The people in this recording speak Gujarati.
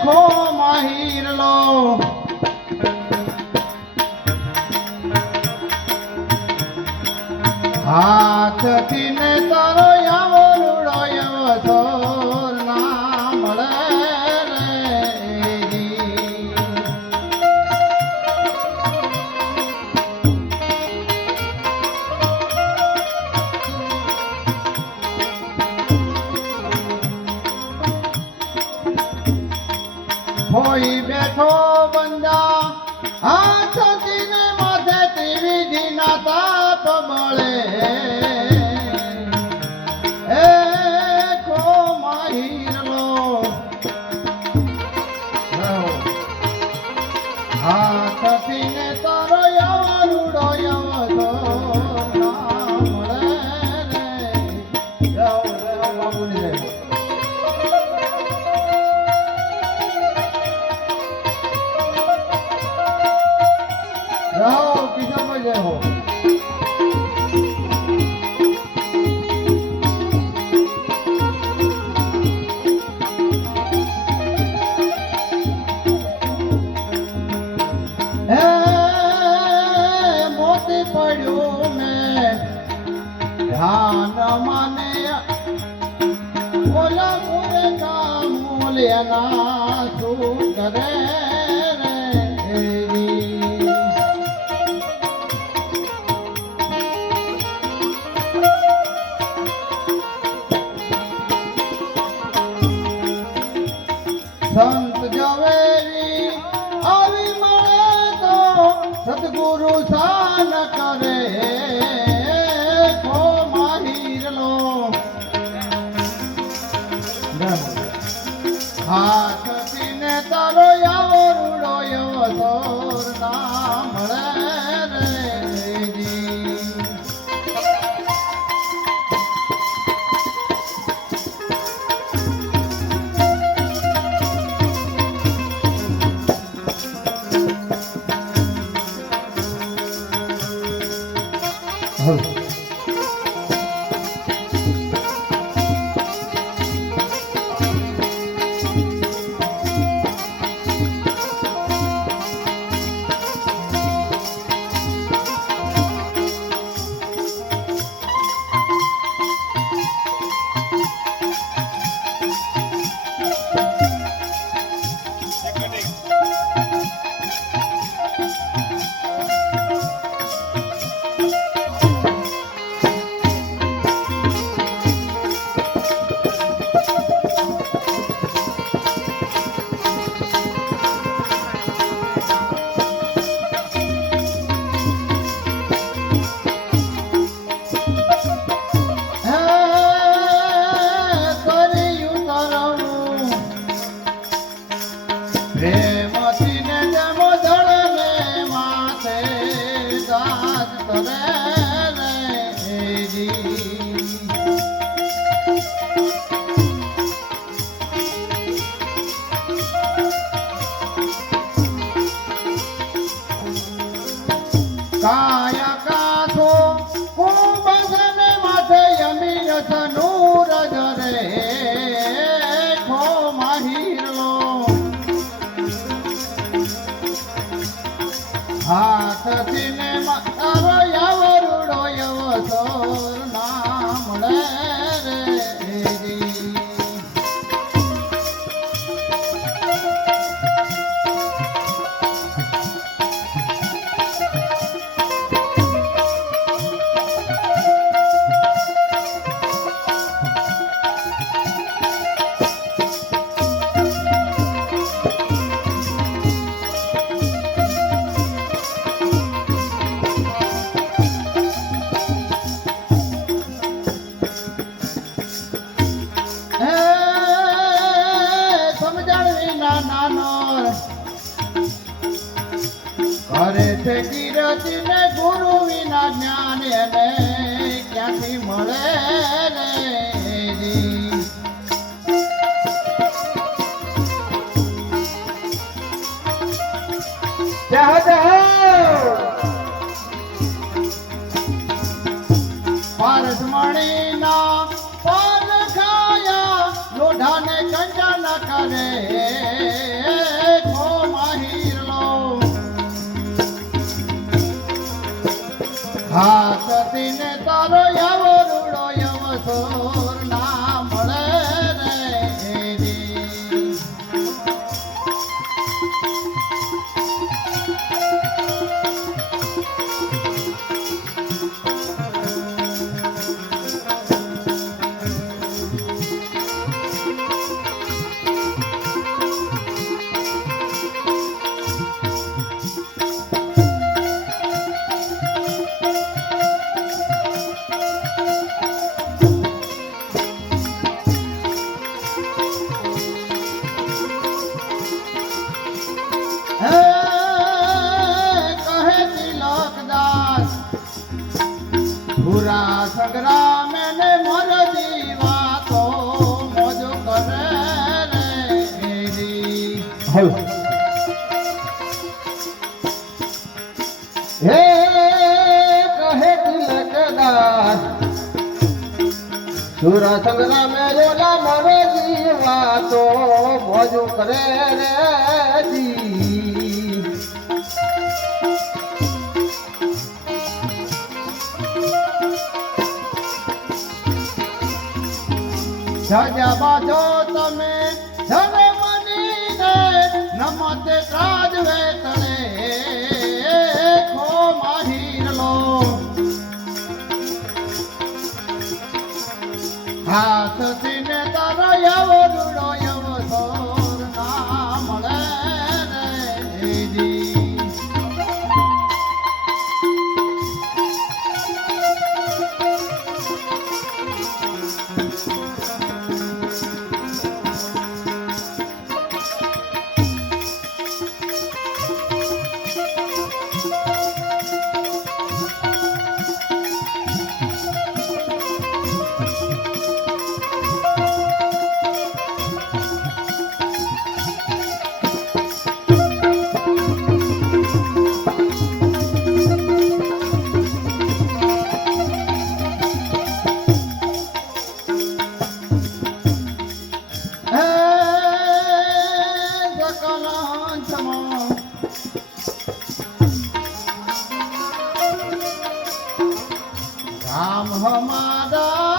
ખો માહિરલો હાથથી ને તારો બંદા હાથથી ને માથે જીના તાપ મળે. એ કો માહિરલો હાથથી ને તારો જાઓ કિશોરમાં જય હો હે મૂલ્યના શું કરે સંત જવેરી આવી મળે તો સદગુરુ સાન કરે. ખો માહિરલો હાથ પીને તારો યાવો રૂડો એવો Yeah. હાથથી ને તારો યાવરુડો યવો સોર. ને ગુરુ વિના જ્ઞાન એને ક્યાંથી મળે રે જી. જય જય પારસમણીના પાન ખાયા લોઢાને કંજા ન કરે 啊。એરી. હે કહે તિલકદાર સુરા સંગ્રામે રોલા મરે જીવા તો મોજું કરે રે જી જજા બાજો नमते राज वेतन नाम हमारा